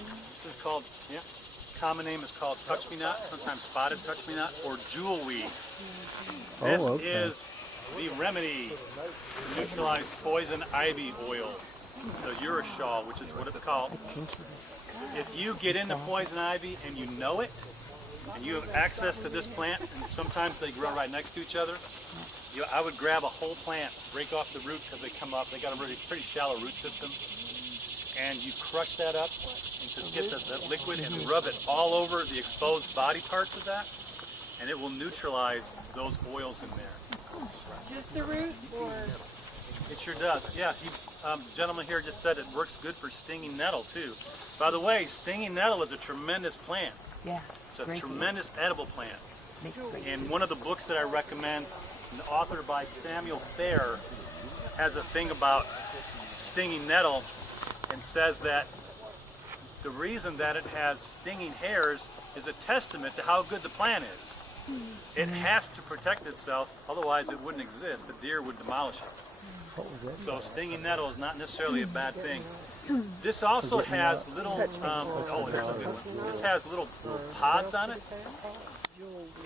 is called, common name is called touch-me-not, sometimes spotted touch-me-not, or jewelweed. This is the remedy to neutralize poison ivy oil, the urushiol, which is what it's called. If you get into poison ivy and you know it, and you have access to this plant, and sometimes they grow right next to each other, I would grab a whole plant, break off the root because they come up. They got a pretty shallow root system, and you crush that up and to get the liquid and rub it all over the exposed body parts of that, and it will neutralize those oils in there. Just the root, or? It sure does. Yeah, the gentleman here just said it works good for stinging nettle too. By the way, stinging nettle is a tremendous plant. Yeah. It's a tremendous edible plant. And one of the books that I recommend, authored by Samuel Fair, has a thing about stinging nettle and says that the reason that it has stinging hairs is a testament to how good the plant is. It has to protect itself, otherwise it wouldn't exist. The deer would demolish it. So stinging nettle is not necessarily a bad thing. This also has little, there's a good one. This has little pods on it,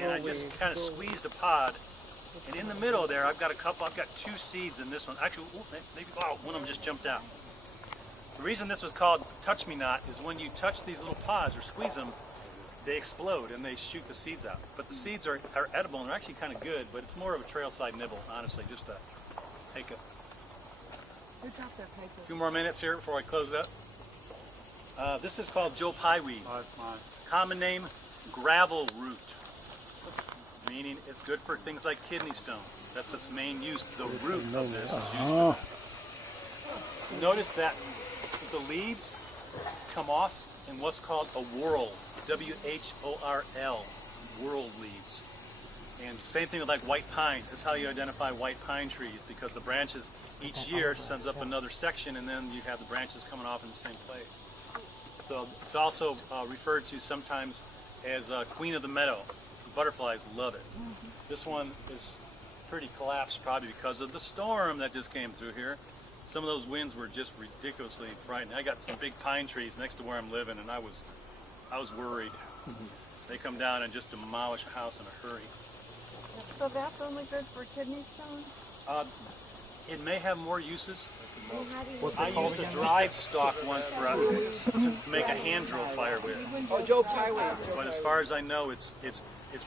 and I just kind of squeezed a pod. And in the middle there, I've got 2 seeds in this one. Actually, one of them just jumped out. The reason this was called touch-me-not is when you touch these little pods or squeeze them, they explode and they shoot the seeds out. But the seeds are edible and they're actually kind of good, but it's more of a trailside nibble, honestly, just to take a few more minutes here before I close up. This is called Joe Pye weed. Common name, gravel root. Meaning it's good for things like kidney stones. That's its main use. The root of this is used for that. Notice that the leaves come off in what's called a whorl, W-H-O-R-L, whorl leaves. And same thing with like white pines. That's how you identify white pine trees, because the branches each year sends up another section, and then you have the branches coming off in the same place. So it's also referred to sometimes as Queen of the Meadow. Butterflies love it. This one is pretty collapsed probably because of the storm that just came through here. Some of those winds were just ridiculously frightening. I got some big pine trees next to where I'm living, and I was worried. They come down and just demolish a house in a hurry. So that's only good for kidney stones? It may have more uses. I used a dried stalk once to make a hand drill fire with. But as far as I know, its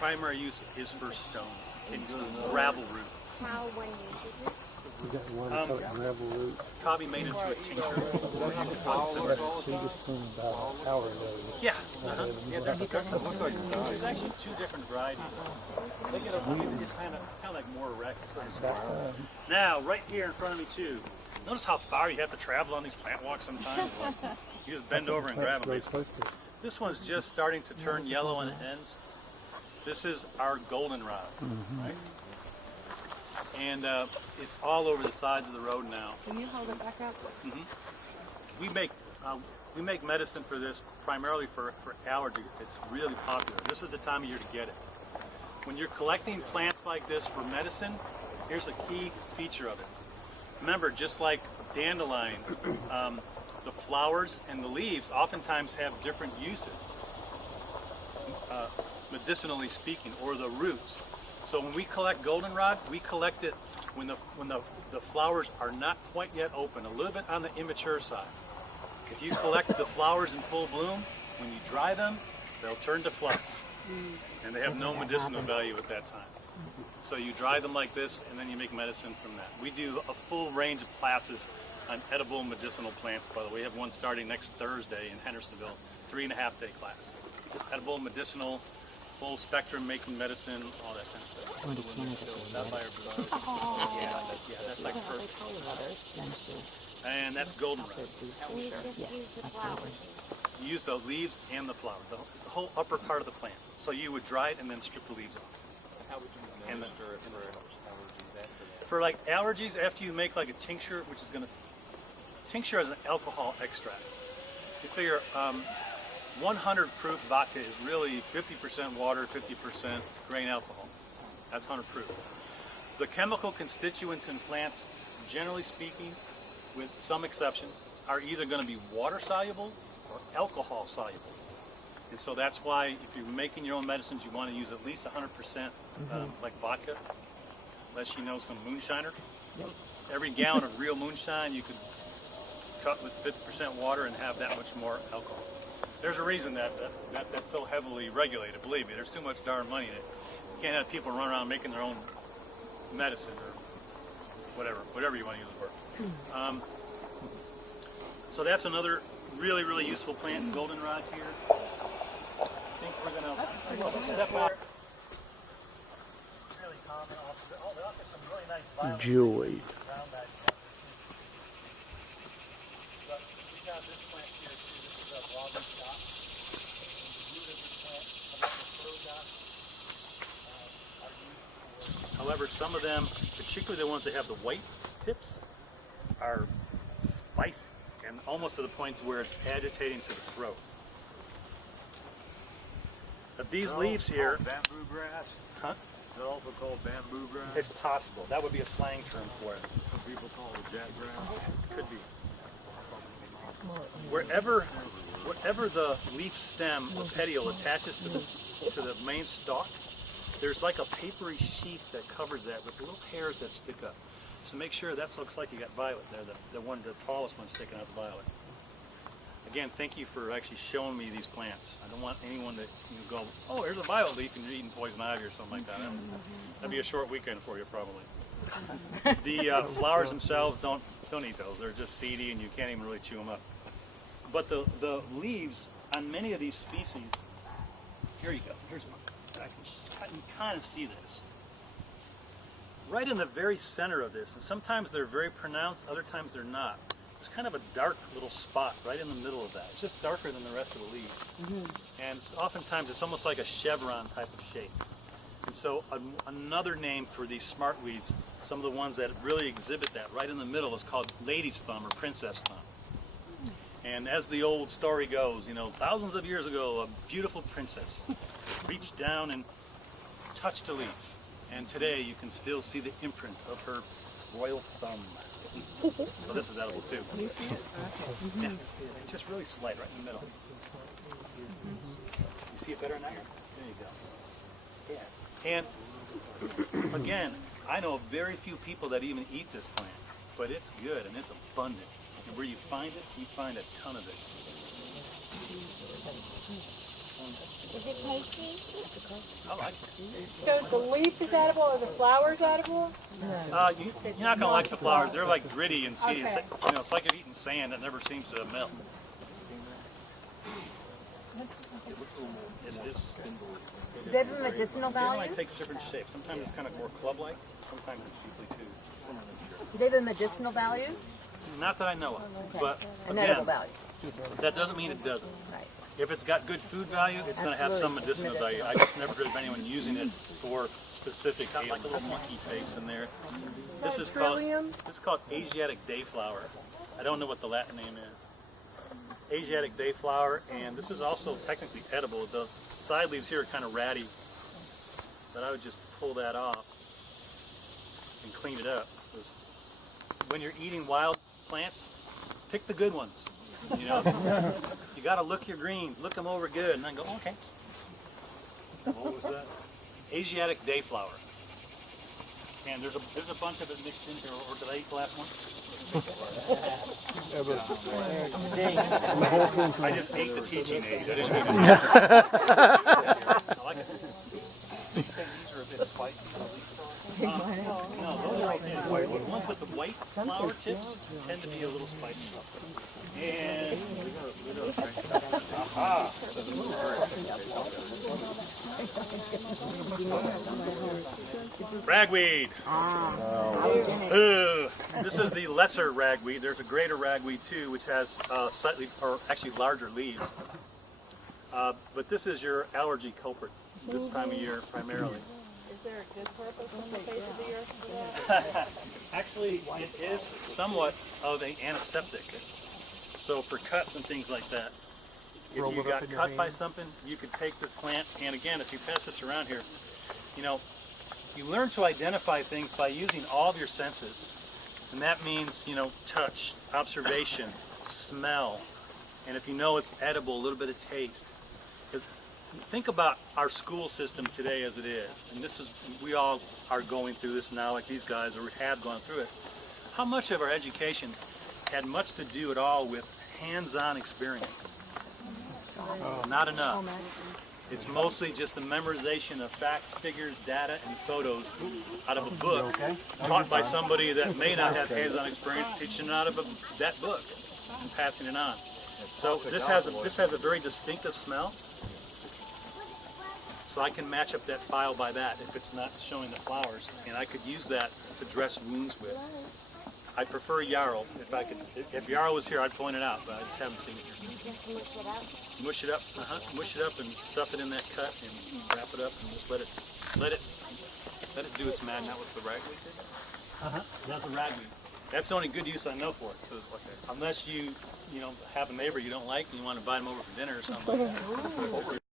primary use is for stones, kidney stones, gravel root. How one uses it? Gravel root. Probably made into a tincture, or you could probably similar. Yeah. There's actually 2 different varieties. They get it's kind of like more erect. Now, right here in front of me too. Notice how far you have to travel on these plant walks sometimes. You just bend over and grab them. This one's just starting to turn yellow on the ends. This is our goldenrod, right? And it's all over the sides of the road now. Can you hold it back up? We make medicine for this primarily for allergies. It's really popular. This is the time of year to get it. When you're collecting plants like this for medicine, here's a key feature of it. Remember, just like dandelion, the flowers and the leaves oftentimes have different uses, medicinally speaking, or the roots. So when we collect goldenrod, we collect it when the flowers are not quite yet open, a little bit on the immature side. If you collect the flowers in full bloom, when you dry them, they'll turn to fluff, and they have no medicinal value at that time. So you dry them like this, and then you make medicine from that. We do a full range of classes on edible medicinal plants, by the way. We have one starting next Thursday in Hendersonville, 3.5-day class. Edible, medicinal, full spectrum, making medicine, all that kind of stuff. That's like perfect. And that's goldenrod. We just use the flowers. You use the leaves and the flower, the whole upper part of the plant. So you would dry it and then strip the leaves off. How would you administer it for allergies after that? For like allergies, after you make like a tincture, which is tincture is an alcohol extract. You figure 100 proof vodka is really 50% water, 50% grain alcohol. That's 100 proof. The chemical constituents in plants, generally speaking, with some exceptions, are either going to be water soluble or alcohol soluble. And so that's why if you're making your own medicines, you want to use at least 100% like vodka, unless you know some moonshiner. Every gallon of real moonshine you could cut with 50% water and have that much more alcohol. There's a reason that's so heavily regulated. Believe me, there's too much darn money in it. You can't have people run around making their own medicine or whatever you want to use it for. So that's another really, really useful plant, goldenrod here. I think we're gonna step out. Really common. They all get some really nice violets. Jewelweed. Around that but we got this plant here too. This is a broadleaf dock. The root of this plant, along with furrow dock, are used for. However, some of them, particularly the ones that have the white tips, are spicy and almost to the point where it's agitating to the throat. But these leaves here, Bamboo grass? huh? Is it also called bamboo grass? It's possible. That would be a slang term for it. Some people call it jack grass. Could be. Wherever the leaf stem or petiole attaches to the main stalk, there's like a papery sheath that covers that with little hairs that stick up. So make sure that looks like you got violet there, the tallest one sticking out the violet. Again, thank you for actually showing me these plants. I don't want anyone to go, oh, here's a violet leaf and you're eating poison ivy or something like that. That'd be a short weekend for you probably. The flowers themselves, don't eat those. They're just seedy and you can't even really chew them up. But the leaves on many of these species, here you go. Here's one. You can kind of see this. Right in the very center of this, and sometimes they're very pronounced, other times they're not. There's kind of a dark little spot right in the middle of that. It's just darker than the rest of the leaf. And oftentimes it's almost like a chevron type of shape. And so another name for these smartweeds, some of the ones that really exhibit that right in the middle, is called lady's thumb or princess thumb. And as the old story goes, thousands of years ago, a beautiful princess reached down and touched a leaf. And today you can still see the imprint of her royal thumb. So this is edible too. You see it? Yeah, it's just really slight right in the middle. You see it better now? There you go. Yeah. And again, I know very few people that even eat this plant, but it's good and it's abundant. And where you find it, you find a ton of it. Is it tasty? I like it. So the leaf is edible or the flower is edible? You're not going to like the flowers. They're like gritty and seedy. Okay. It's like eating sand that never seems to melt. Yes, it is. Does it have a medicinal value? It takes different shapes. Sometimes it's kind of more club-like. Sometimes it's cheaply too. Do they have a medicinal value? Not that I know of. But An again, edible value. that doesn't mean it doesn't. Right. If it's got good food value, it's going to have some medicinal value. I just never heard of anyone using it for specific ailments. Like a little monkey face in there. This is called Asiatic dayflower. I don't know what the Latin name is. Asiatic dayflower, and this is also technically edible. The side leaves here are kind of ratty, but I would just pull that off and clean it up. When you're eating wild plants, pick the good ones. You got to look your greens, look them over good, and then go, okay. What was that? Asiatic dayflower. And there's a bunch of it mixed in here. Or did I eat the last one? I just ate the teaching aid. I didn't eat it. I like it. These are a bit spicy. No, those are okay. The ones with the white flower tips tend to be a little spicy. And aha! Ragweed. This is the lesser ragweed. There's a greater ragweed too, which has slightly, or actually larger leaves. But this is your allergy culprit this time of year primarily. Is there a good purpose on the face of the earth for that? Actually, it is somewhat of an antiseptic. So for cuts and things like that, if you got cut by something, you could take this plant, and again, if you pass this around here, you learn to identify things by using all of your senses. And that means, touch, observation, smell, And if you know it's edible, a little bit of taste. Because think about our school system today as it is, and this is, we all are going through this now like these guys, or have gone through it. How much of our education had much to do at all with hands-on experience? Not enough. It's mostly just the memorization of facts, figures, data, and photos out of a book, taught by somebody that may not have hands-on experience, teaching out of that book and passing it on. So this has a very distinctive smell. So I can match up that file by that if it's not showing the flowers, and I could use that to dress wounds with. I prefer yarrow. If yarrow was here, I'd point it out, but I just haven't seen it here. Mush it up, mush it up, and stuff it in that cut, and wrap it up, and just let it do its madness. That was the ragweed? That's a ragweed. That's the only good use I know for it. Unless you have a neighbor you don't like and you want to invite him over for dinner or something like that.